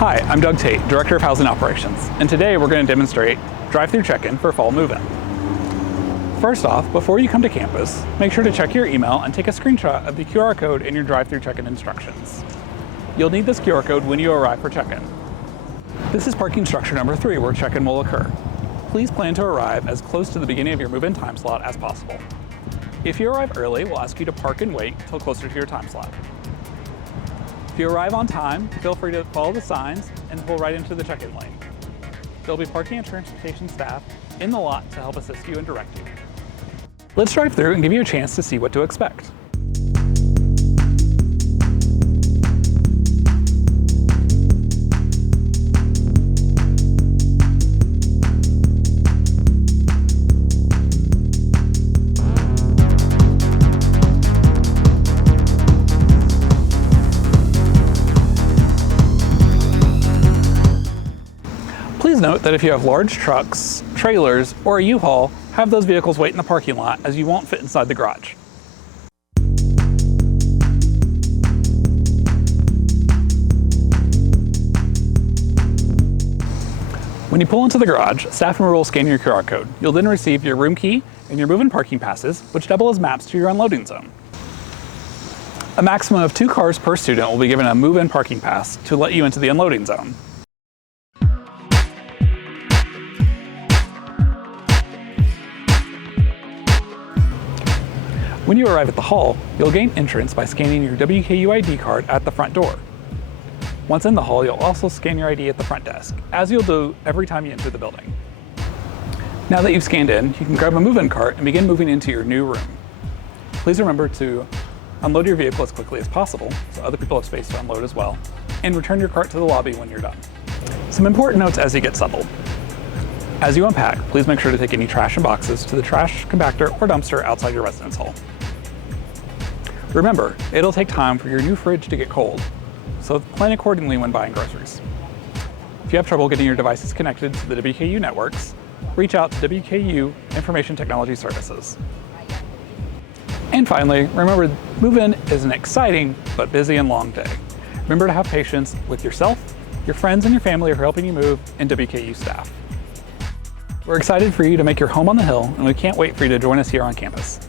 Hi, I'm Doug Tate, Director of Housing Operations, and today we're going to demonstrate drive-through check-in for fall move-in. First off, before you come to campus, make sure to check your email and take a screenshot of the QR code in your drive-through check-in instructions. You'll need this QR code when you arrive for check-in. This is parking structure number 3 where check-in will occur. Please plan to arrive as close to the beginning of your move-in time slot as possible. If you arrive early, we'll ask you to park and wait till closer to your time slot. If you arrive on time, feel free to follow the signs and pull right into the check-in lane. There'll be parking and transportation staff in the lot to help assist you and direct you. Let's drive through and give you a chance to see what to expect. Please note that if you have large trucks, trailers, or a U-Haul, have those vehicles wait in the parking lot as you won't fit inside the garage. When you pull into the garage, staff member will scan your QR code. You'll then receive your room key and your move-in parking passes, which double as maps to your unloading zone. A maximum of 2 cars per student will be given a move-in parking pass to let you into the unloading zone. When you arrive at the hall, you'll gain entrance by scanning your WKU ID card at the front door. Once in the hall, you'll also scan your ID at the front desk, as you'll do every time you enter the building. Now that you've scanned in, you can grab a move-in cart and begin moving into your new room. Please remember to unload your vehicle as quickly as possible, so other people have space to unload as well, and return your cart to the lobby when you're done. Some important notes as you get settled. As you unpack, please make sure to take any trash and boxes to the trash compactor or dumpster outside your residence hall. Remember, it'll take time for your new fridge to get cold, so plan accordingly when buying groceries. If you have trouble getting your devices connected to the WKU networks, reach out to WKU Information Technology Services. And finally, remember, move-in is an exciting but busy and long day. Remember to have patience with yourself, your friends and your family who are helping you move, and WKU staff. We're excited for you to make your home on the hill, and we can't wait for you to join us here on campus.